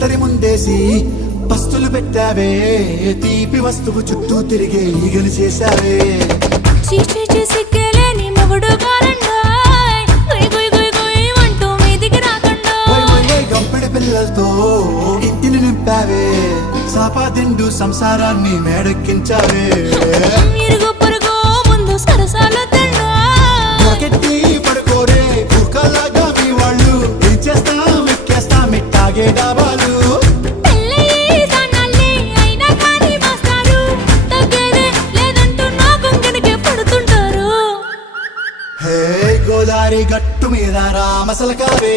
విస్తరి ముందేసి పస్తులు పెట్టావే తీపి వస్తువు చుట్టూ తిరిగే ఈగలు చేశావే సిగ్గలేని మొగుడు గారండోయ్ గుయ్ గుయ్ గుయ్ గుయ్ అంటూ మీదికి రాకండోయ్ గంపెడి పిల్లలతో ఇంటిని నింపావే సాపాదిండు సంసారాన్ని మేడెక్కించావే ఇరుగు పొరుగు ముందు సరసాలొద్దండోయ్ నాకెట్టి పడుకోరే కుక్కలాగా మీ వాళ్ళు ఏం చేస్తాం ఎక్కేస్తాం ఇట్టాగే డాబాలు పెళ్ళయి సన్నాల్ని అయినా కానీ మాస్తారు తగ్గేదే లేదంటూ నా కొంగనికే పడుతుంటారు హే గోదారి గట్టు మీద రామసలకావే